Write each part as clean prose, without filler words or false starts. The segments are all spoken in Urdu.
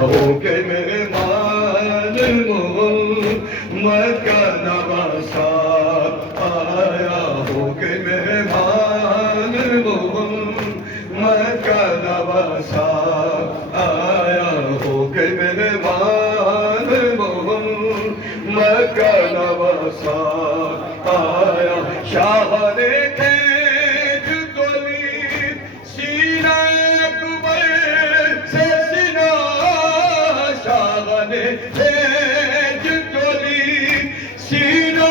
ہو کے مہمان محمد کا نواسا آیا، ہو کے مہمان محمد کا نواسا آیا، ہو کے مہمان محمد کا نواسا آیا، شاہ نے تیج تولی سینہ اکبر سے سنا، شاہ نے تیج تولی سینہ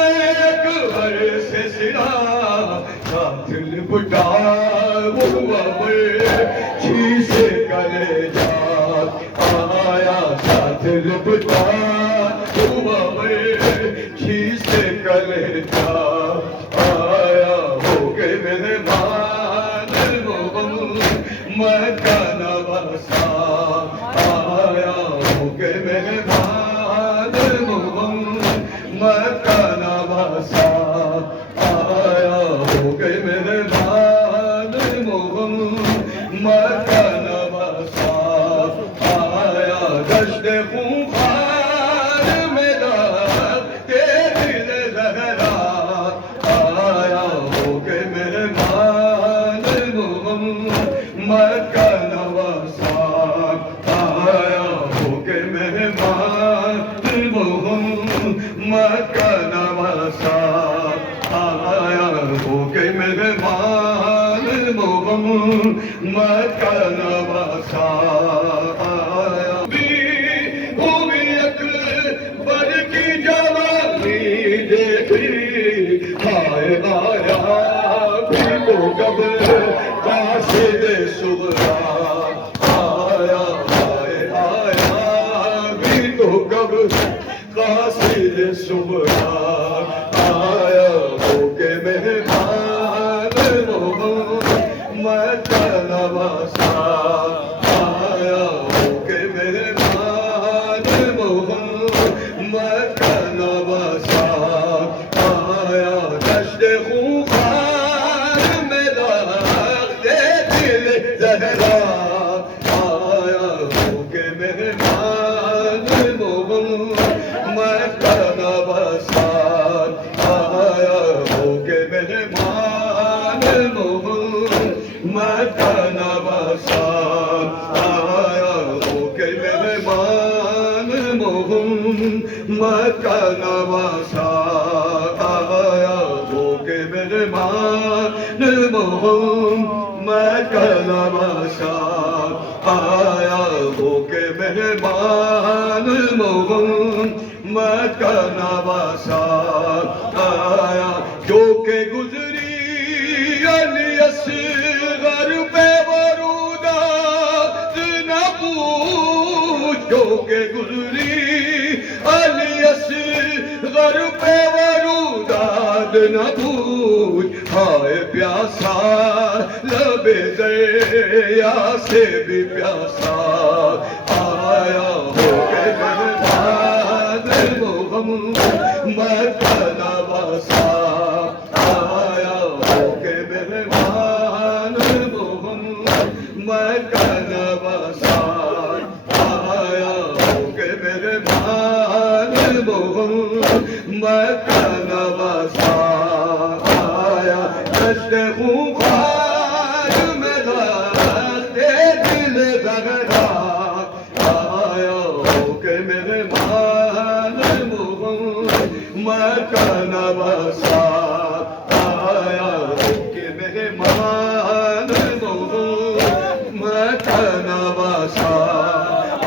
اکبر سے سنا، ساتھ لپٹا ہوا برچھی سے کلیجہ آیا، ساتھ لپٹا ہوا برچھی سے کلیجہ آیا، ہو کے مہمان محمد کا نواسا آیا، ہو کے مہمان محمد کا نواسا آیا، ہو کے مہمان محمد کا نواسا آیا، دشت خونخوار میں داغتے دل زہرا آیا، ہو کے مہمان محمد کا نواسا آیا، ہو کے مہمان محمد کا نواسا آیا، ہو کے مہمان محمد کا نواسا آیا، ہوئی اکبر کی جوانی دیکھی، ہائے آیا بھی تو قبر قاصد صغرا آیا، ہائے آیا بھی تو قبر قاصد صغرا آیا، ہو کے مہمان محمد کا نواسا آیا، ہو کے مہمان محمد کا نواسا آیا، دشت خونخوار میں داغتے دل زہرا آیا، ہو کے مہمان محمد کا نواسا آیا، ہو کے مہمان محمد کا نواسا آیا، ہو کے مہمان محمد کا نواسا آیا، ہو کے مہمان محمد کا نواسا آیا، ہو کے مہمان محمد کا نواسا آیا، جو کہ گزری علی اصغر پہ ورودات نہ پوچھ، جو کہ گزری علی اصغر پہ ورودات نہ پوچھ، ہائے پیاسا لب دریا سے بھی پیاسا آیا، ہو کے مہمان محمد کا نواسا آیا، ہو کے مہمان محمد کا نواسا آیا، ہو کے مہمان محمد کا نواسا آیا، دشت خونخوار میں داغتے دل زہرا آیا، ہو کے مہمان محمد کا نواسا آیا، ہو کے مہمان محمد کا نواسا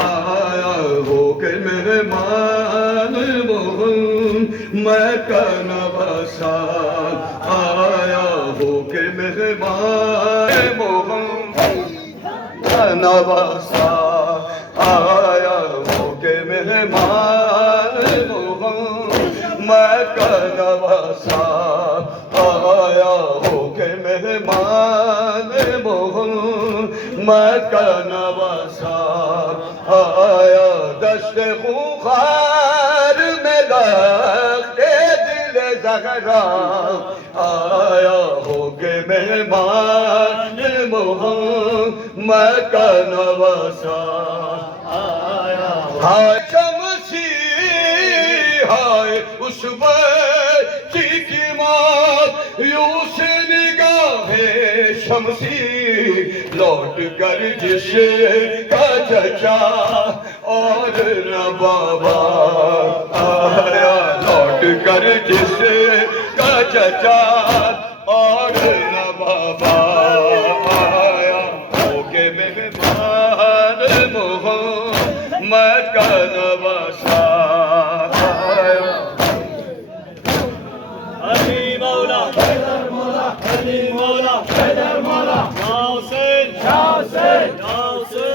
آیا، ہو کے مہمان محمد کا نواسا آیا، ہو کے مہمان محمد کا نواسا آیا، ہو کے مہمان محمد کا نواسا آیا، ہو کے مہمان محمد کا نواسا آیا، دشت خونخوار میں داغتے دل زہرا آیا، ہو کے مہمان محمد کا نواسا آیا۔ ہائے شمسی ہائے اس بچی کی موت یوں سے نگاہ شمسی لوٹ کر جس کا چچا اور نہ بابا آیا لوٹ کر جس کا چچا اور نہ بابا